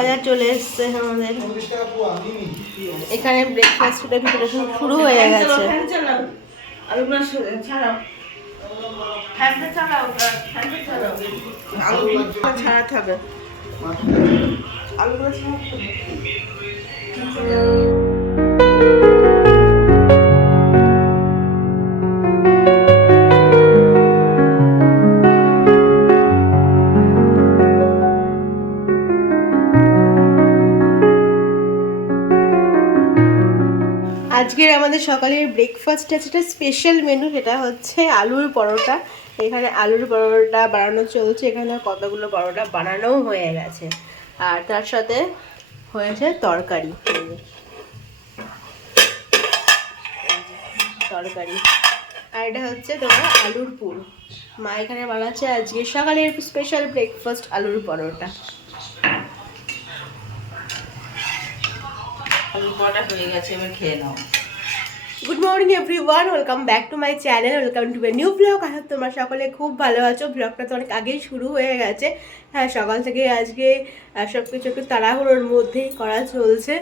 বাজার চলে এসছে আমাদের। এখানে ব্রেকফাস্টের প্রিপারেশন শুরু হয়ে গেছে। আলুগুলো ছাড়াও, ফ্যানটা চালাও, ফ্যানটা চালাও। আলুগুলো ছাড়াতে হবে, আলুগুলো ছাড়াতে হবে। আজকের আমাদের সকালের ব্রেকফাস্টে আছে একটা স্পেশাল মেনু, সেটা হচ্ছে আলুর পরোটা। এখানে আলুর পরোটা বানানো চলছে, এখানে কতগুলো পরোটা বানানোও হয়ে গেছে, আর তার সাথে হয়েছে তরকারি। তরকারি আর এটা হচ্ছে তোমার আলুর পুর। মা এখানে বানাচ্ছে আজকে সকালের স্পেশাল ব্রেকফাস্ট আলুর পরোটা। আলুর পরোটা হয়ে গেছে, এবার খেয়ে নাও। Good morning everyone, welcome back to my channel, welcome to a new blog. আর তোমরা সকলে খুব ভালো আছো। ব্লগটা তো অনেক আগেই শুরু হয়ে গেছে। হ্যাঁ, সকাল থেকে আজকে সব কিছু একটু তাড়াহুড়োর মধ্যেই করা চলছে।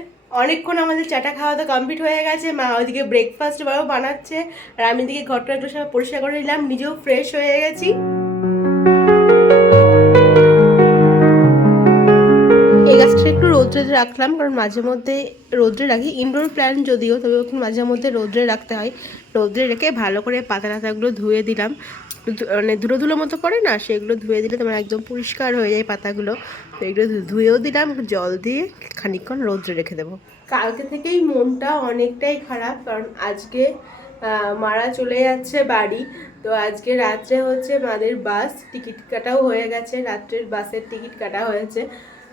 অনেকক্ষণ আমাদের চাটা খাওয়া তো কমপ্লিট হয়ে গেছে। মা ওইদিকে ব্রেকফাস্ট বানাচ্ছে, আর আমি এদিকে ঘরটা একটু সব পরিষ্কার করে নিলাম, নিজেও ফ্রেশ হয়ে গেছি। এই গাছটা একটু রোদ্রে রাখলাম, কারণ মাঝে মধ্যে রোদ্রে রাখি, ইনডোর প্ল্যান্ট যদিও, তবে ওখানে মাঝে মধ্যে রোদ্রে রাখতে হয়। রোদ্রে রেখে ভালো করে পাতা টাতাগুলো ধুয়ে দিলাম, মানে ধুলো ধুলো মতো করে না, সেগুলো ধুয়ে দিলে তোমার একদম পরিষ্কার হয়ে যায় পাতাগুলো। তো এগুলো ধুয়েও দিলাম, জল দিয়ে খানিকক্ষণ রোদ্রে রেখে দেবো। কালকে থেকেই মনটা অনেকটাই খারাপ, কারণ আজকে মারা চলে যাচ্ছে বাড়ি। তো আজকে রাত্রে হচ্ছে মাদের বাস টিকিট কাটাও হয়ে গেছে, রাত্রের বাসের টিকিট কাটা হয়েছে।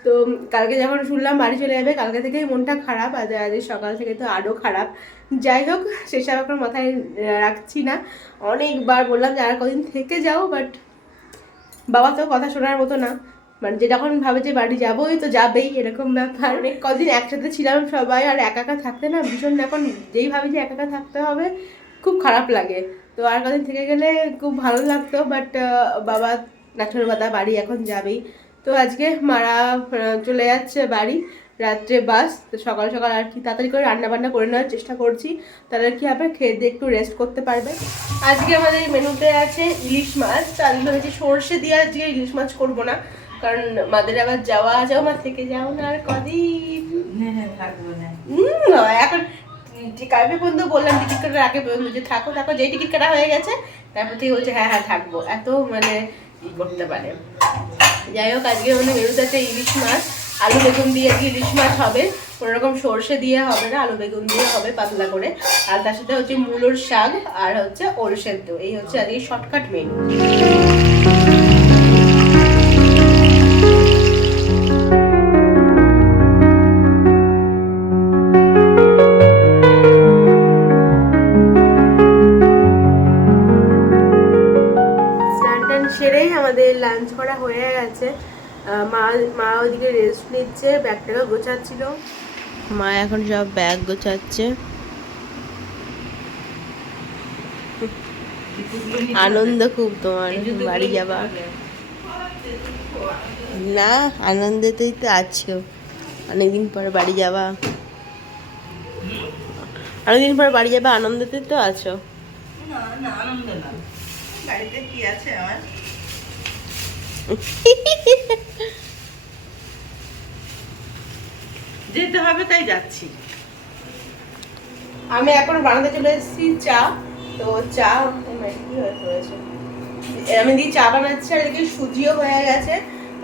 তো কালকে যখন শুনলাম বাড়ি চলে যাবে, কালকে থেকেই মনটা খারাপ, আজ সকাল থেকে তো আরও খারাপ। যাই হোক, সেসব এখন মাথায় রাখছি না। অনেকবার বললাম যে আর কদিন থেকে যাও, বাট বাবা তো কথা শোনার মতো না। মানে যে যখন ভাবে যে বাড়ি যাবোই তো যাবেই, এরকম ব্যাপার। অনেক কদিন একসাথে ছিলাম সবাই, আর একা একা থাকতে না ভীষণ, এখন যেই ভাবি যে একা একা থাকতে হবে খুব খারাপ লাগে। তো আর কদিন থেকে গেলে খুব ভালো লাগতো, বাট বাবা নাছোর বাদা বাড়ি এখন যাবেই। তো আজকে মারা চলে যাচ্ছে বাড়ি, রাত্রে বাস। তো সকাল সকাল আর কি তাড়াতাড়ি করে রান্না বান্না করে নেওয়ার চেষ্টা করছি, তাহলে কি হবে খেয়ে দিয়ে একটু রেস্ট করতে পারবে। আজকে আমাদের মেনুতে আছে ইলিশ মাছ। তো আমি ভেবেছি সর্ষে দিয়ে আজকে ইলিশ মাছ করবো না, কারণ মাদের আবার যাওয়া যাও, মা থেকে যাও না আর কদিন। থাকবো না এখন কালকে পর্যন্ত বললাম টিকিট কাটার আগে পর্যন্ত যে থাকো থাকো, যেই টিকিট কাটা হয়ে গেছে তারপর থেকে বলছে হ্যাঁ হ্যাঁ থাকবো, এত মানে ই করতে পারে। যাই হোক, আজকে আমাদের মেনুতে আছে ইলিশ মাছ, আলু বেগুন দিয়ে আজকে ইলিশ মাছ হবে, কোনোরকম সর্ষে দিয়ে হবে না, আলু বেগুন দিয়ে হবে পাতলা করে। আর তার সাথে হচ্ছে মূলোর শাক, আর হচ্ছে ওল সেদ্ধ। এই হচ্ছে আজকে শর্টকাট মেনু। সেরেই আমাদের লাঞ্চ করা হয়ে গেছে। মা ওইদিকে রেস্ট নিচ্ছে, ব্যাগটাকে গোছাচ্ছিল। মা এখন সব ব্যাগ গোছাচ্ছে। আনন্দ খুব তোমার বাড়ি যাবা? না, আনন্দেতেই তো আছো, অনেকদিন পর বাড়ি যাবা, অনেকদিন পর বাড়ি যাবা, আনন্দেতেই তো আছো। না না, আনন্দ না, বাড়িতে কি আছে আমার। যেতে হবে তাই যাচ্ছি। আমি এখন বানাতে চলে এসেছি চা। তো চা আমি দিয়ে চা বানাচ্ছি, আর এদিকে সুজিও হয়ে গেছে।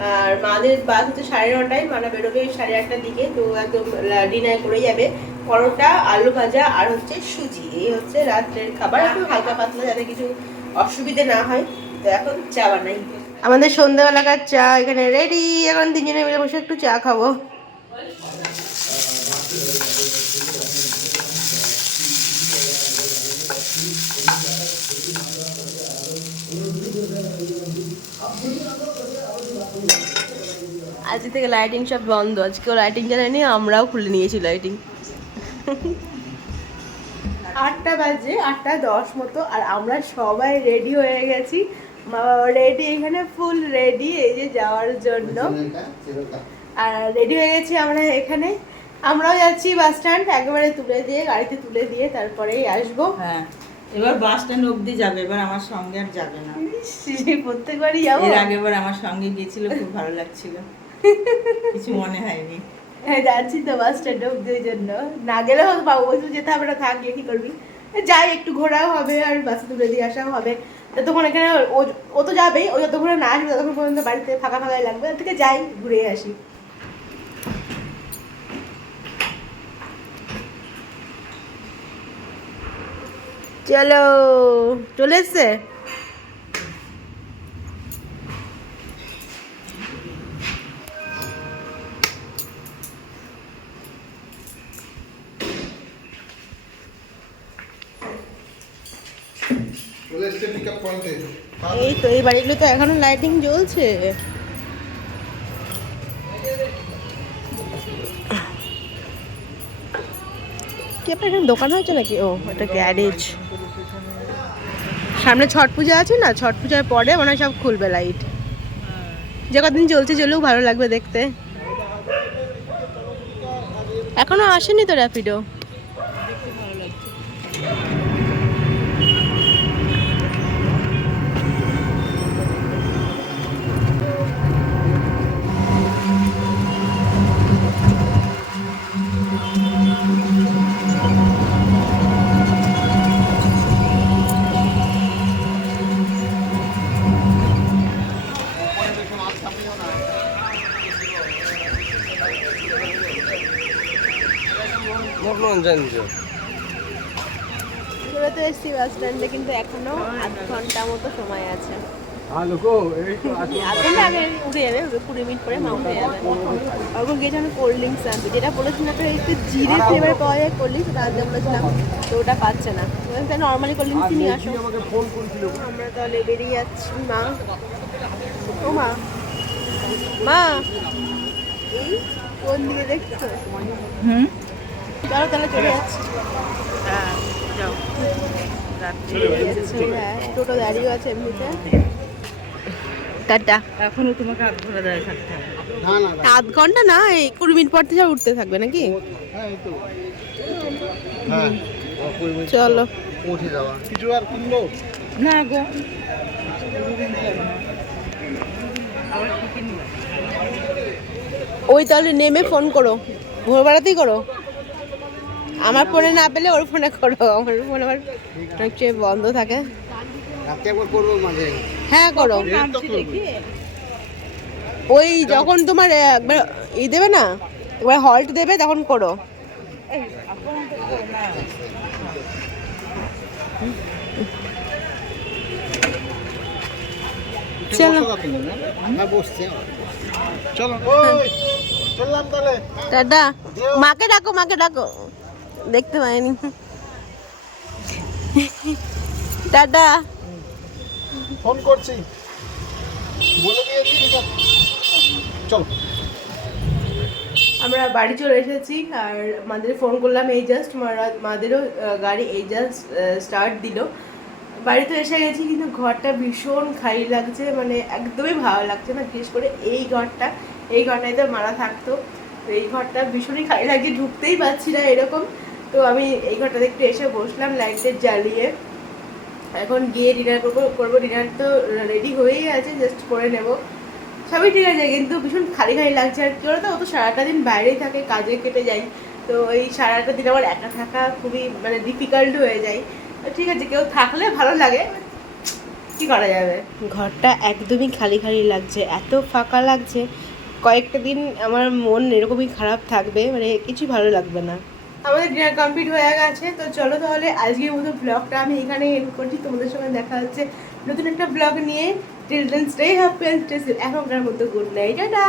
আর মাদের বাস হচ্ছে 9:30, মারা বেরোবে 8:30টার দিকে। তো একদম ডিনার করে যাবে, পরোটা, আলু ভাজা আর হচ্ছে সুজি। এই হচ্ছে রাত্রের খাবার, একটু হালকা পাতলা, যাতে কিছু অসুবিধে না হয়। তো এখন চা বানাই। আমাদের সন্ধ্যাবেলাকার চা এখানে রেডি। এখন তিনজনে মিলে বসে একটু চা খাবো। আজকে থেকে লাইটিং সব বন্ধ, আজকেও লাইটিং জ্বালায়নি, আমরাও খুলে নিয়েছি লাইটিং। 8টা বাজে, 8:10 মতো, আর আমরা সবাই রেডি হয়ে গেছি। মা বাবা রেডি, এখানে ফুল রেডি এই যে যাওয়ার জন্য। আর রেডি হয়ে গেছি আমরা এখানে, আমরাও যাচ্ছি বাস স্ট্যান্ড, একেবারে তুলে দিয়ে গাড়িতে তুলে দিয়ে তারপরেই আসবো। হ্যাঁ, এবার বাস স্ট্যান্ড অবধি যাবে, এবার আমার সঙ্গে আর যাবে না। প্রত্যেকবারই যাবো। এর আগেবার আমার সঙ্গে গিয়েছিল, খুব ভালো লাগছিল, কিছু মনে হয়নি। হ্যাঁ যাচ্ছি তো বাস স্ট্যান্ড অব্দি, ওই জন্য না গেলেও বাবু বলছে যেতে হবে না, থাক, গিয়ে কি করবি, যাই একটু ঘোরাও হবে আর বাসে তুলে দিয়ে আসাও হবে। ততক্ষণ এখানে ও তো যাবেই, ও যতক্ষণ না আসবে ততক্ষণ পর্যন্ত বাড়িতে ফাঁকা ফাঁকাই লাগবে, ওর থেকে যাই ঘুরে আসি। চলো, চলে এসছে। এই তো এই বাড়িগুলো তো এখনো লাইটিং জ্বলছে। কি আপনার এখানে দোকান হয়েছে নাকি? ও এটা গ্যারেজ। সামনে ছট পূজা আছে না, ছট পূজার পরে মনে হয় সব খুলবে লাইট। যে কদিন চলছে চলেও ভালো লাগবে দেখতে। এখনো আসেনি তো র্যাপিডো। চলে তো এসছি বাস স্ট্যান্ডে, কিন্তু এখনো 8 ঘন্টা মতো সময় আছে। আধ ঘন্টা আগে উঠে যাবে, 20 মিনিট পরে মা উঠে যাবে। ওরকম গিয়েছে আমি কোল্ড ড্রিঙ্কস আনতে, যেটা বলেছিলাম একটা একটু জিরে ফ্লেভার পাওয়া যায় কোল্ড ড্রিঙ্কস, ওটা আজকে বলেছিলাম, তো ওটা পাচ্ছে না। নর্মালি কোল্ড ড্রিঙ্কস নিয়ে আসো। আমরা তাহলে বেরিয়ে যাচ্ছি। মা, ও মা, মা এই কোন দিকে দেখছো? চলো তাহলে চলে যাচ্ছি। হ্যাঁ, যাও। হ্যাঁ টোটো দাঁড়িয়ে আছে এমনিতে। টাটা। এখনো তোমাকে আধ ঘন্টা দাঁড়িয়ে থাকতে হবে। আধ ঘন্টা না, এই 20 মিনিট পর থেকে উঠতে থাকবে নাকি? চলো উঠে যাওয়া কিছু আর কিনবো না গো, আবার কি কিনবো? ওই তাহলে নেমে ফোন করো, ভোরবেলাতেই করো। আমার ফোনে না পেলে ওর ফোনে করো, আমার ফোন আবার হচ্ছে বন্ধ থাকে। রাতে একবার করবো মাঝে। হ্যাঁ করো, ওই যখন তোমার একবার দেবে না, একবার হল্ট দেবে তখন করো। চলো হ্যাঁ বসছি, চলো চললাম তাহলে। টাটা। মাকে ডাকো, মাকে ডাকো, দেখতে পাইনি। টাটা। ফোন করছি, বলে দিয়েছি, ঠিক আছে চলো। আমরা বাড়ি চলে এসেছি আর মাদের ফোন করলাম এই জাস্ট, মাদেরও গাড়ি এই জাস্ট স্টার্ট দিল। বাড়িতে এসে গেছি, কিন্তু ঘরটা ভীষণ খালি লাগছে, মানে একদমই ভালো লাগছে না। বিশেষ করে এই ঘরটায় তো মারা থাকতো, তো এই ঘরটা ভীষণই খালি লাগছে, ঢুকতেই পারছি না এরকম। তো আমি এই ঘরটাতে একটু এসে বসলাম লাইটটা জ্বালিয়ে। এখন গিয়ে ডিনার করবো। ডিনার তো রেডি হয়েই আছে, জাস্ট করে নেব, সবই ঠিক আছে, কিন্তু ভীষণ খালি খালি লাগছে। আর কি বলতো, ও তো সারাটা দিন বাইরেই থাকে, কাজে কেটে যায়, তো এই সারাটা দিন আমার একা থাকা খুবই মানে ডিফিকাল্ট হয়ে যায়। ঠিক আছে, কেউ থাকলে ভালো লাগে, কি করা যাবে। ঘরটা একদমই খালি খালি লাগছে, এত ফাঁকা লাগছে, কয়েকটা দিন আমার মন এরকমই খারাপ থাকবে, মানে কিছু ভালো লাগবে না। আমাদের ডিনার কমপ্লিট হয়ে গেছে, তো চলো তাহলে আজকের মতো ব্লগটা আমি এখানে এন্ড করছি। তোমাদের সঙ্গে দেখা হচ্ছে নতুন একটা ব্লগ নিয়ে। Till then stay happy and stay safe. এখনকার মতো গুড নাইট, টাটা।